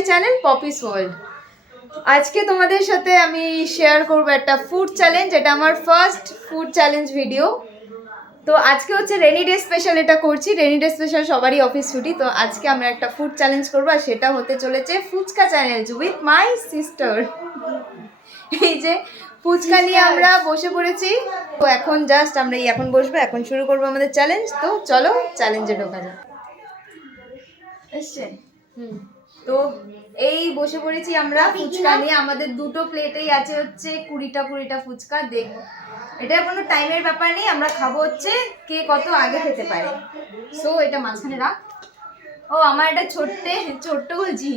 My channel Poppy's world. আজকে তোমাদের সাথে আমি শেয়ার করব একটা ফুড চ্যালেঞ্জ। এটা আমার ফার্স্ট ফুড চ্যালেঞ্জ ভিডিও। তো আজকে হচ্ছে রেনি ডে স্পেশাল, এটা করছি। রেনি ডে স্পেশাল সবারই অফিস ছুটি, তো আজকে আমরা একটা ফুড চ্যালেঞ্জ করবো, আর সেটা হতে চলেছে fuchka challenge with my sister. এই যে ফুচকা নিয়ে আমরা বসে পড়েছি, তো এখন জাস্ট আমরা এখন বসবো, এখন শুরু করবো আমাদের চ্যালেঞ্জ। তো চলো চ্যালেঞ্জে ঢোকা যাক। এসছেন? তো এই বসে পড়েছি আমরা ফুচকা নিয়ে। আমাদের দুটো প্লেটেই আছে হচ্ছে 20টা ফুচকা। দেখ, এটা কোনো টাইমের ব্যাপার নেই, আমরা খাবো হচ্ছে কে কত আগে খেতে পারে। সো এটা মাঝখানে রাখ। ও আমার একটা ছোট্ট বলছি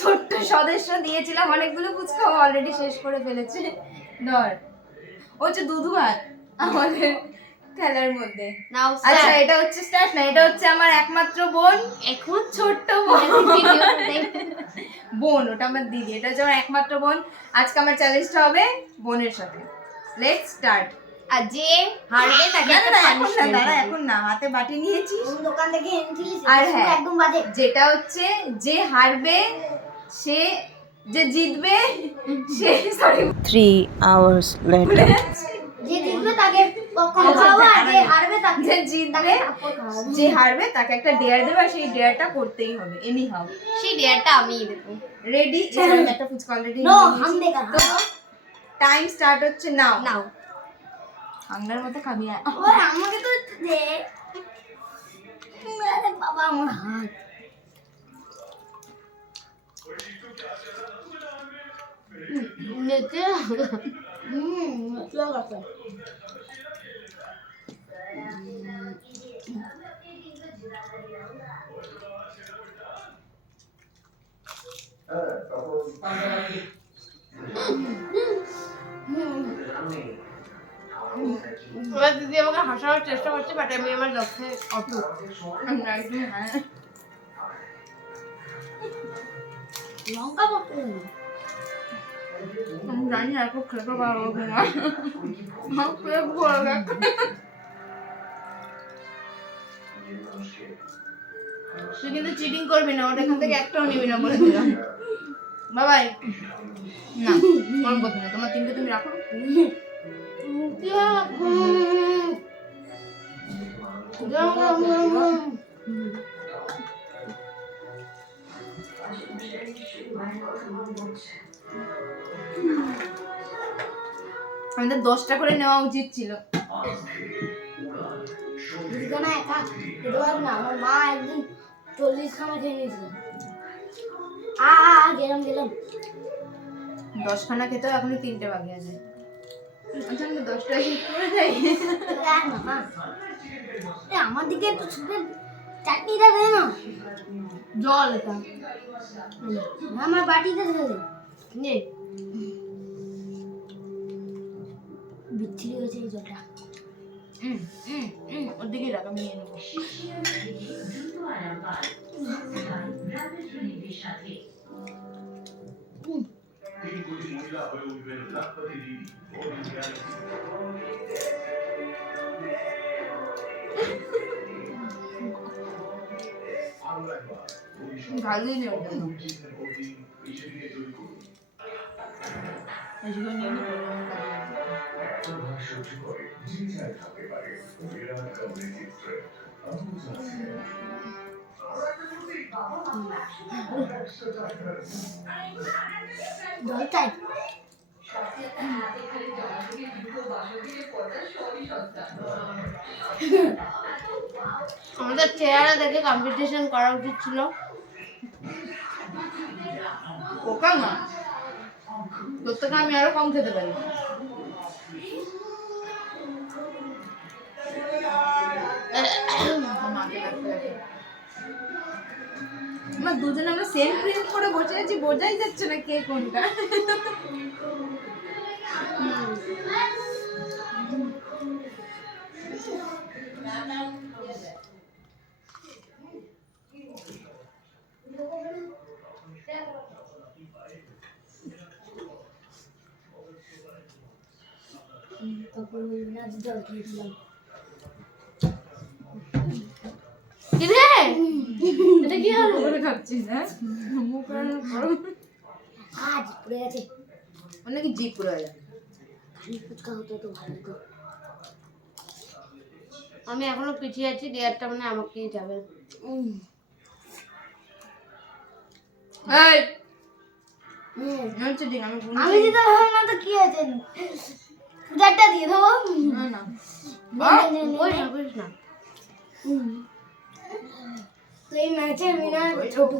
ছোট্ট সদস্য দিয়েছিলাম অনেকগুলো ফুচকা, ও অলরেডি শেষ করে ফেলেছে। ধর, ও হচ্ছে দুধু ভাত আমাদের খেলার মধ্যে। আচ্ছা, এটা হচ্ছে স্টার্ট না, এটা হচ্ছে আমার একমাত্র বোন, এখন ছোট্ট বোন। বোন ওটা আমার দিদি, এটা হচ্ছে আমার একমাত্র বোন। আজকে আমার চ্যালেঞ্জটা হবে বোনের সাথে। Let's start. আর যে হারবে তাকে একটা পানিশমেন্ট। দাঁড়া, এখন না, হাতে বাটি নিয়েছি, দোকান থেকে এনেছিস। আর হ্যাঁ, একদম বাজে। যেটা হচ্ছে যে হারবে সে, যে জিতবে সে, সরি 3 hours later. যে জিতবে তাকে পপকর্ন খাওয়াবো, আর যে হারবে তাকে, যে জিতবে যে হারবে তাকে একটা ডেয়ার দেবে, আর সেই ডেয়ারটা করতেই হবে এনি হাউ। সেই ডেয়ারটা আমিই দেব। রেডি? একটা ফুচকা অলরেডি নো হাম দেগা। তো টাইম স্টার্ট হচ্ছে নাও। নাও আঙ্গার মতো খাবি। ওরে আমাকে তো দে। আরে বাবা আমার হাত। নেতে মতলব আছে। ওরা দিদি আমাকে হাসানোর চেষ্টা করছে, বাট আমি আমার লক্ষ্যে অটুট। লঙ্কা করতে আমি জানি না খুব খেতে পারবো কিনা। আমার পেট ভরে গেছে। তুই কিন্তু চিটিং করবি না, ওটা এখান থেকে একটাও নিবি না বলে দিলাম। বাবাই না, কোন কথা না, তোমার তিনটে তুমি রাখো। আমাদের 10টা করে নেওয়া উচিত ছিল। না একা খেতে পারবো না, আমার মা একদিন 40 খানা খেয়ে নিয়েছিল। গেলাম 10 খানা খেতে এখনই 3টে বাকি আছে। আচ্ছা, আমি 10টা হিট করে যাই। আমার দিকে একটু চাটনিটা দে না, জল এটা আমার বাটিতে ঢেলে নে। বিচ্ছিরি হয়েছে এই জলটা। ওর দিকে রাখ, আমি নিয়ে নেবো। ভালোই নেব জল চাই। আমাদের চেহারা দেখে কম্পিটিশন করা উচিত ছিল। ওকা না, তোর থেকে আমি আরো কম খেতে পারি। আমরা দুজনে আমরা সেম প্রিন্ট করে বসে আছি, বোঝাই যাচ্ছে না কে কোনটা। তখন জল খেয়েছিলাম। কি রে এটা কি হলো করে খাচ্ছিস হ্যাঁ মুখ আর গরম আজ পড়ে গেছে মানে কি জিপ পুরো যায় খালি ফুচকা হতো তো ভালো হতো আমি এখনো পিছিয়ে আছি ডিয়ারটা মানে আমাকেই যাবে এই হুম। আমি চিটিং আমি আমি দিতে পারবো না তো কি আছে পূজাটা দিয়ে দেবো না না করিস না করিস না তো এই ম্যাচে বিনা ছোটু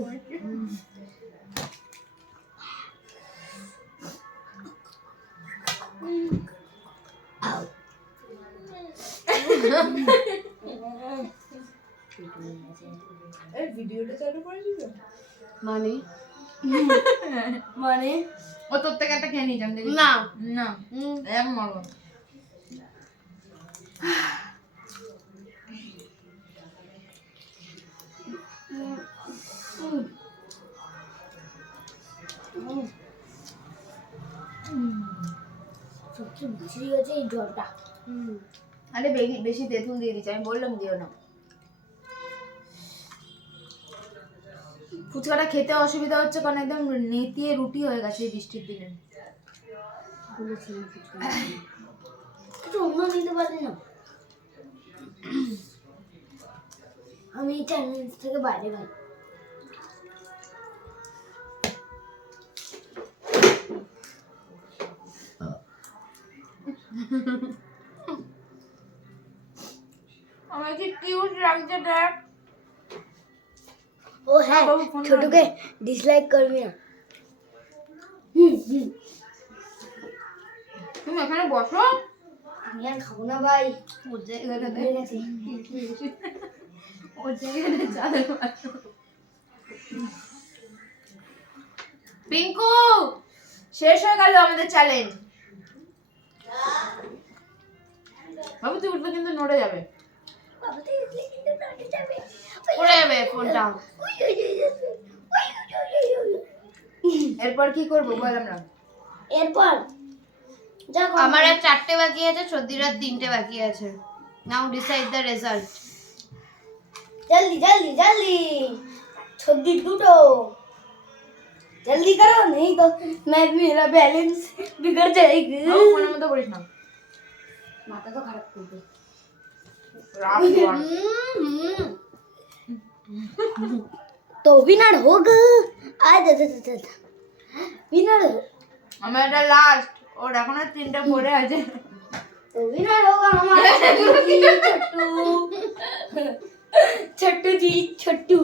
এই ভিডিওটা চালু করেছিস তো মানে মানে ও তোর থেকে একটা খেয়ে নিয়েছিলাম দেখি না না এক মারবো সবচেয়ে বেশি হচ্ছে এই জলটা আরে বেশি তেঁতুল দিয়ে দিচ্ছি আমি বললাম দিও না ফুচকাটা খেতে অসুবিধা হচ্ছে কারণ একদম নেতিয়ে রুটি হয়ে গেছে এই বৃষ্টির দিনে কিছু অন্য নিতে পারলি না আমি চ্যালেঞ্জ থেকে বাইরে ভাই আমার কি কিউট লাগছে দেখ ও হ্যাঁ বাবু ফোন ছোটকে ডিসলাইক করবি না তুমি এখানে বসো আমি আর খাবো না ভাই ওর জায়গাটা হয়ে গেছে ওর জায়গাটা চালে বসো পিঙ্কু শেষ হয়ে গেল আমাদের চ্যালেঞ্জ বাবু তুই উঠলে কিন্তু নড়ে যাবে বাবা তুই উঠলে কিন্তু নড়ে যাবে পড়ে যাবে ফোনটা এরপর কি করবো বল আমরা এরপর যা আমার আর 4টে বাকি আছে সর্দির আর 3টে বাকি আছে নাও ডিসাইড দ্য রেজাল্ট जल्दी जल्दी जल्दी छब्बीस दूटो जल्दी करो नहीं तो मैं मेरा बैलेंस बिगड़ जाएगी বাবু ফোনের মতো করিস না माता तो खराब कर दे রাগ কর। तो विनर होगा आज विनर আমার এটা লাস্ট ওর এখন আর 3টা পড়ে আছে तो विनर होगा हमारा छोटू छोटू जी छोटू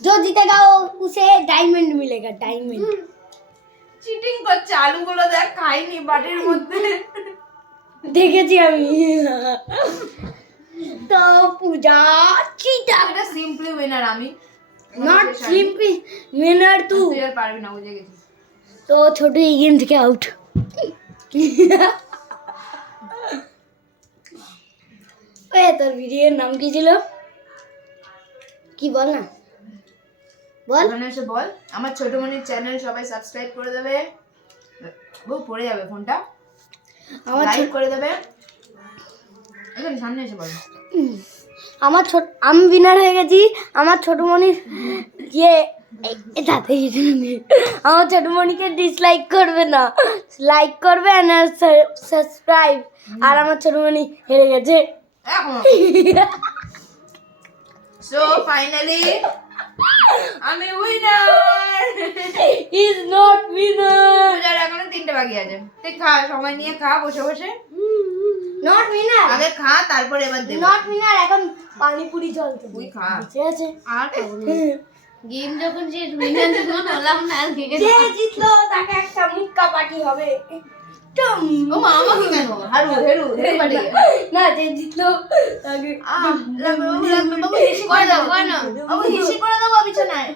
जो जीतेगा उसे डायमंड मिलेगा डायमंड চিটিং করছে আলুগুলো দেখ খাইনি বাটির মধ্যে দেখেছি আমি তো পূজা চিটা এটা সিম্পলি উইনার আমি নট সিম্পলি উইনার তু তুই আর পারবি না বুঝে গেছিস তো ছোট এই গেম থেকে আউট ওই তোর ভিডিওর নাম কি ছিল কি বল না বল ওখানে এসে বল আমার ছোট মনির চ্যানেল সবাই সাবস্ক্রাইব করে দেবে বউ পড়ে যাবে ফোনটা আমার লাইক করে দেবে এখানে সামনে এসে বল আমার ছোট আমি উইনার হয়ে গেছি আমার ছোট মনির ইয়ে তাতে আমার ছোট মনিকে ডিসলাইক করবে না লাইক করবে আর সাবস্ক্রাইব আর আমার ছোট মনি হেরে গেছে এখন সো ফাইনালি আমি উইনার ইজ নট উইনার পূজার এখনো 3টে বাকি আছে তুই খা সময় নিয়ে খা বসে বসে নট উইনার আগে খা তারপর এবার দেব নট উইনার এখন পানিপুরি চলছে তুই খা ঠিক আছে আর খাবো না গেম যখন যে উইনার যখন হলাম না আর যে জিতলো তাকে একটা মুক্কা পার্টি হবে টম ও মা আমাকে কেন হারু হেরু হেরু পাটি না যে জিতলো তাকে লাগবে বাবু হিসি করে দাও বাবু হিসি করে দাও বিছানায়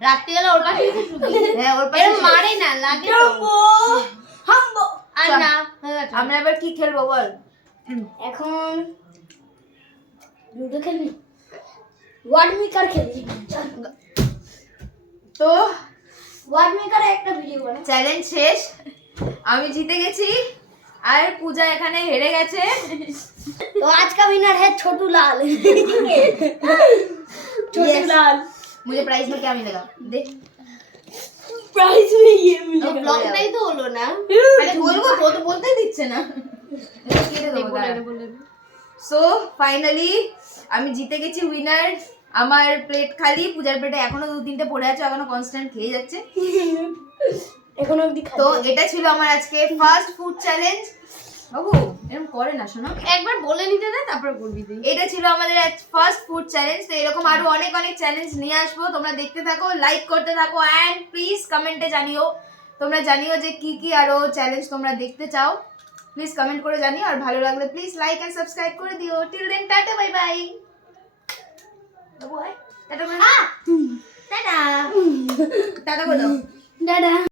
রাত্রিবেলা ওর পাশে এসে শুবি হ্যাঁ ওর পাশে এরম মারে না লাগে তো। টম্বো হাম্বো আর না হয়ে গেছে। আমরা এবার কি খেলবো বল এখন লুডো খেলবি ওয়ার্ড মেকার খেলবি তো ওয়ার্ড মেকারে একটা ভিডিও বানা চ্যালেঞ্জ শেষ আমি জিতে গেছি আর পূজা এখানে হেরে গেছে। तो आज का विनर है छोटू लाल। छोटू Yes. लाल मुझे प्राइस में क्या मिलेगा देख। प्राइज में ये मिलेगा। ব্লগটাই তো হলো না। আরে বলবো তো, ও তো বলতেই দিচ্ছে না। এটা কি রে দেবো দাঁড়া। সো ফাইনালি আমি জিতে গেছি, উইনার। আমার প্লেট খালি, পূজার প্লেটে এখনো 2-3টে পড়ে আছে, এখনো কনস্ট্যান্ট খেয়ে যাচ্ছে। এখন অবধি তো এটা ছিল আমার আজকে ফার্স্ট ফুড চ্যালেঞ্জ। বাবু এরকম করে না শোনো, একবার বলে নিতে দে তারপর করবি তুই। এটা ছিল আমাদের ফার্স্ট ফুড চ্যালেঞ্জ। তো এরকম আরো অনেক অনেক চ্যালেঞ্জ নিয়ে আসবো, তোমরা দেখতে থাকো, লাইক করতে থাকো, অ্যান্ড প্লিজ কমেন্টে জানিও, তোমরা জানিও যে কি কি আরো চ্যালেঞ্জ তোমরা দেখতে চাও। প্লিজ কমেন্ট করে জানিও, আর ভালো লাগলে প্লিজ লাইক এন্ড সাবস্ক্রাইব করে দিও। Till then tata bye bye. বাবু আয় টাটা বলো। টাটা টাটা বলো। दादा